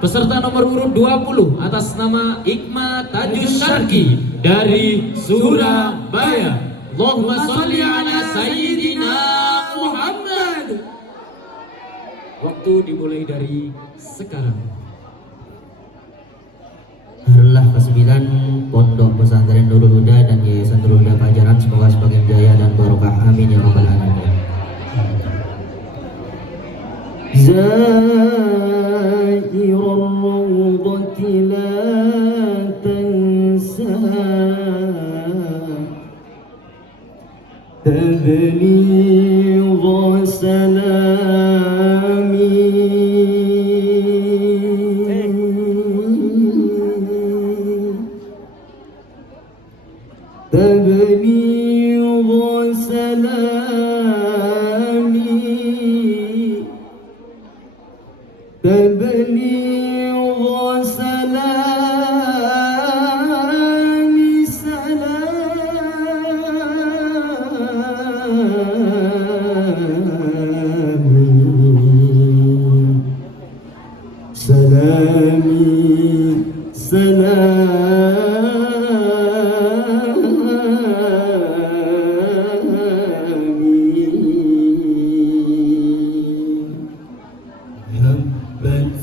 Peserta nomor urut 20 atas nama Ikma Tajus Syarki dari Surabaya. Allahumma sholli ala Sayyidina Muhammad. Waktu dimulai dari sekarang. Harlah ke-9 Pondok Pesantren Nurul Huda dan Yayasan Nurul Huda Pajaran, semoga semakin jaya dan barokah, amin ya rabbal alamin. زائر الروضة لا تنسى تبليغ سلامي تبليغ سلامي تبليغ سلامي هبت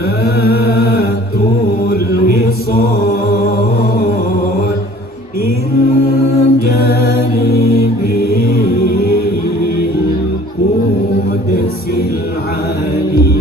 مسالمات الوصال من جانب القدس العلي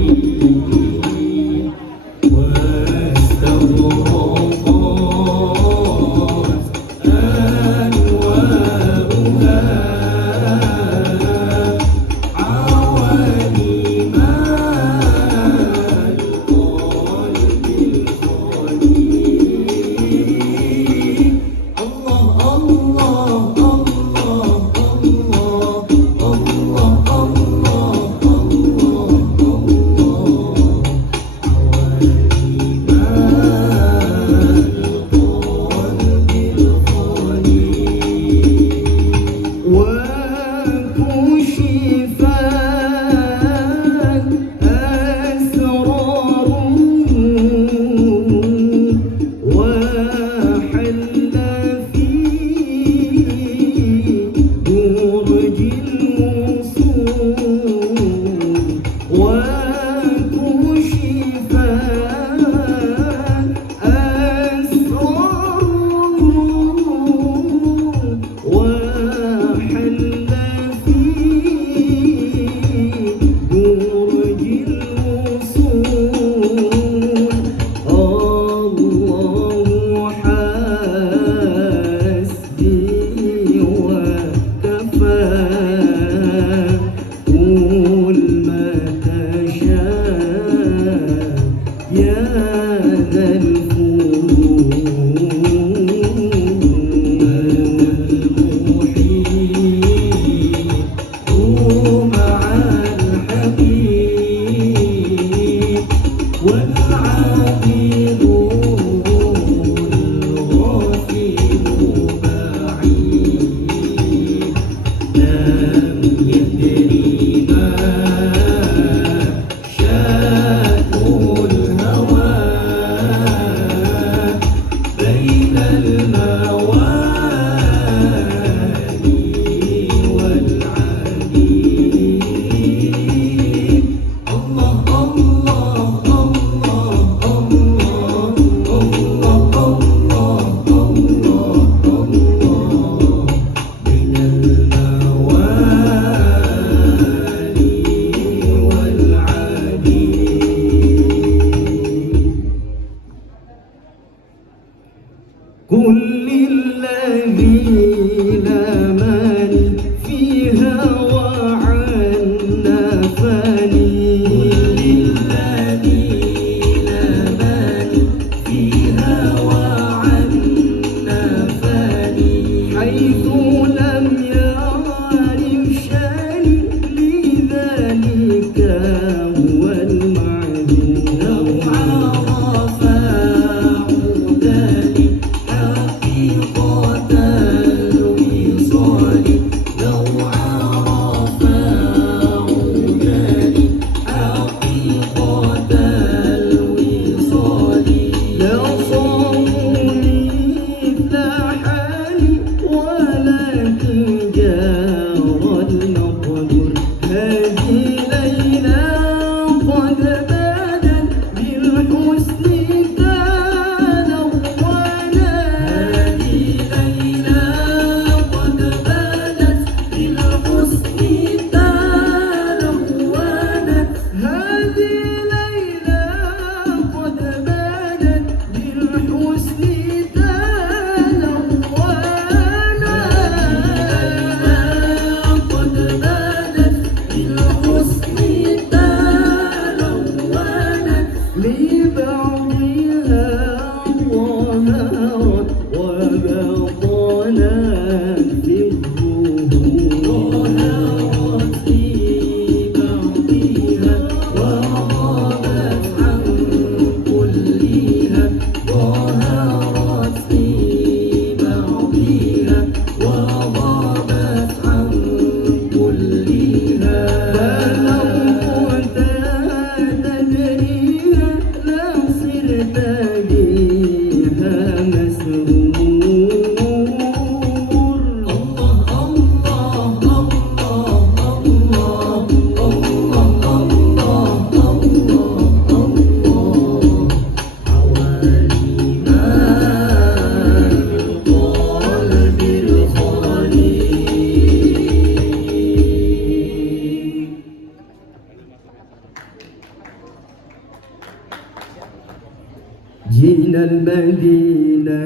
جينا المدينة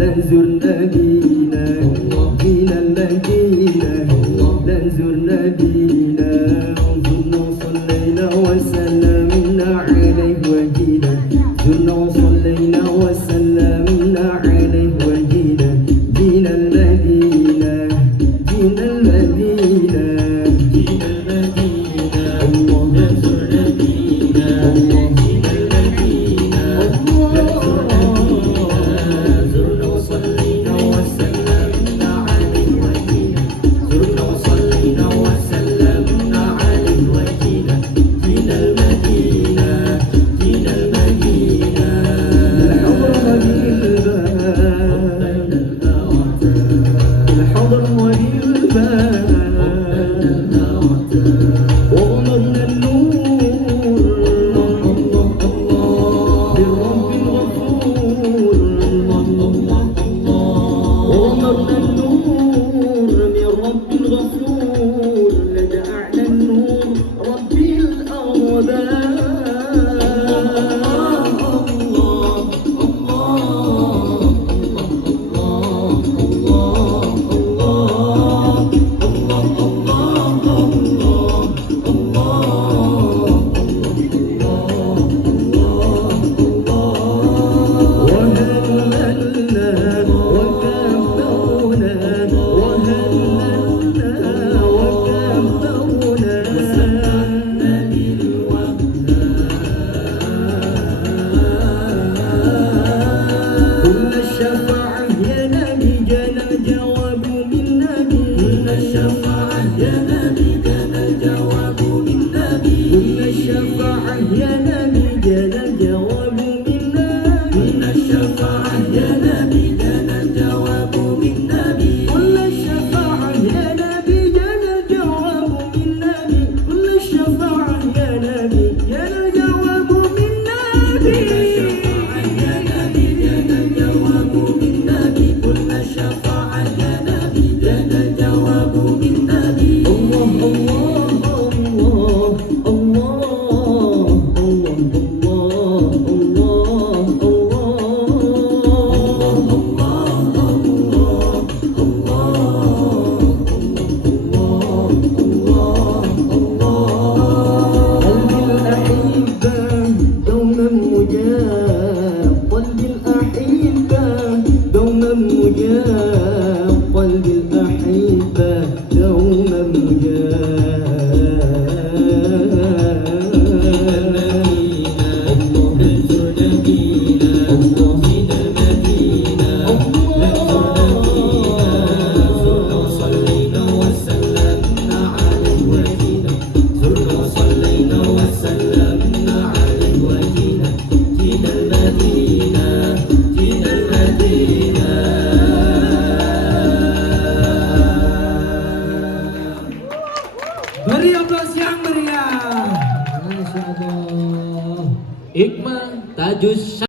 لنزور نبينا جينا المدينة لنزور نبينا زرنا وصلينا وسلمنا عليه وجينا زرنا وصلينا وسلمنا عليه وجينا جينا المدينة جينا المدينة جينا المدينة الله نزور نبينا الله جينا المدينة زرنا وصلينا وسلمنا عليه وجينا زرنا وصلينا وسلمنا عليه وجينا جينا المدينة جينا المدينة الحضر والباب وغمرنا النور بالرب الغفور وغمرنا النور من رب الغفور لدى أعلى النور رب الأرباب Beri aplaus yang meriah. Masya Allah. Hikmah Tajus